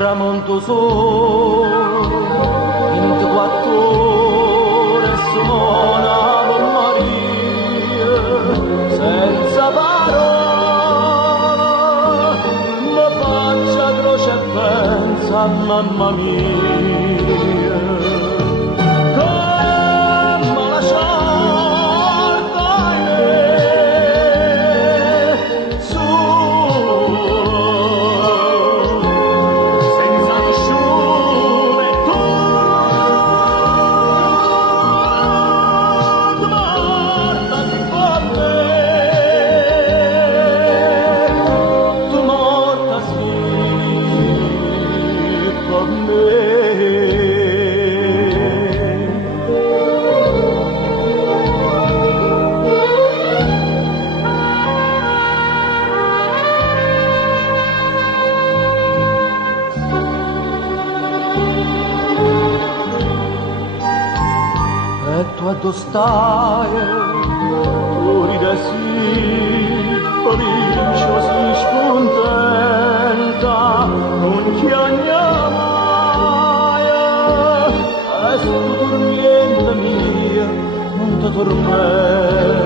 Tramonto solo, 24 ore suona Ave Maria, senza parole, mi faccia croce e pensa a mamma mia. Come la sciarpa su tu addostai, tu ridesi, felice, si scontenta, non chiagna mai, e stu dormiente mia, non ti tormenta.